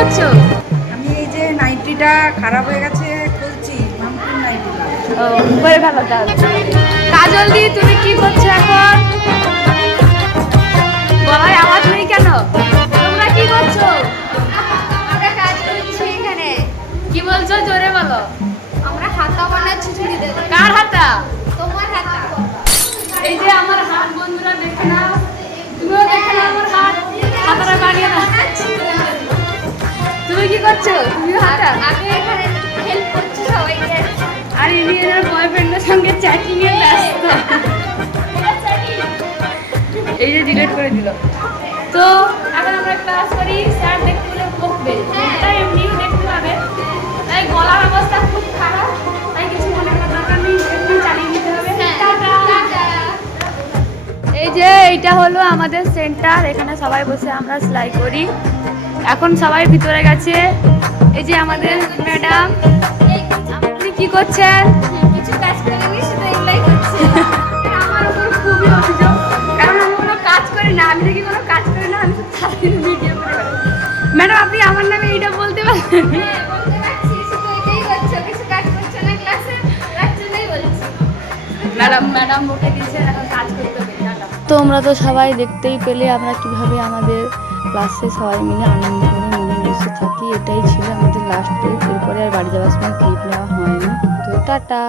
করছো? আমি এই যে নাইটিটা খারাপ হয়ে গেছে খুলছি, মামপুর নাইটিটা। ও করে ভালো তাহলে। কাজল দি তুমি কি করছো এখন? গলায় আওয়াজ নেই কেন? তোমরা কি করছো? আমরা কাজ করছি এখানে। কি বলছো জোরে বলো। আমরা হাতা বানাচ্ছি চুড়িদার। কার হাতা? তোমার হাতা। এই যে আমার হাত বন্ধুরা দেখে নাও, তুমিও দেখে নাও আমার হাত, হাতাটা বানিয়ে নাও। তুমি কি করছো? তুমিও হাতা? আমি এখানে হেল্প করছি সবাইকে। আর ইনি এর বয়ফ্রেন্ডের সঙ্গে চ্যাটিং এ ব্যস্ত। এই যে ডিলিট করে দিল। তো এখন আমরা ক্লাস করি, স্যার দেখতে পেলে বকবে, তাই এমনি দেখতে পাবে। তাই গলার অবস্থা খুব খারাপ, তাই কিছু মনে করার দরকার নেই, এমনি চালিয়ে নিতে হবে। টাটা। এই যে এইটা হলো আমাদের সেন্টার, এখানে সবাই বসে আমরা সেলাই করি। এখন সবাই ভিতরে গেছে। এই যে আমাদের ম্যাডাম, আপনি কি করছেন? কিছু কাজ করে আমি শুধু এগুলাই করছি। আমার উপর খুবই অভিযোগ, কারণ আমি কোনো কাজ করি না। আমি দেখি কোনো কাজ করি না, আমি শুধু সারাদিন ভিডিও করে বেড়াই। ম্যাডাম আপনি আমার নামে এইটা বলতে পারেন? হ্যাঁ, বলতে পারছি, শুধু এটাই করছো, কিছু কাজ করছো না ক্লাসে, তার জন্যই বলছি। ম্যাডাম বকে দিয়েছে, এখন কাজ করতে হবে। তোমরা তো সবাই দেখতেই পেলে আমরা কিভাবে আমাদের ক্লাসে সবাই মিলে আনন্দ করে মিলেমিশে থাকি। এটাই ছিল আমাদের লাস্ট ক্লিপ। এরপরে আর বাড়ি যাওয়ার সময় ক্লিপ নেওয়া হয়নি। তো টাটা।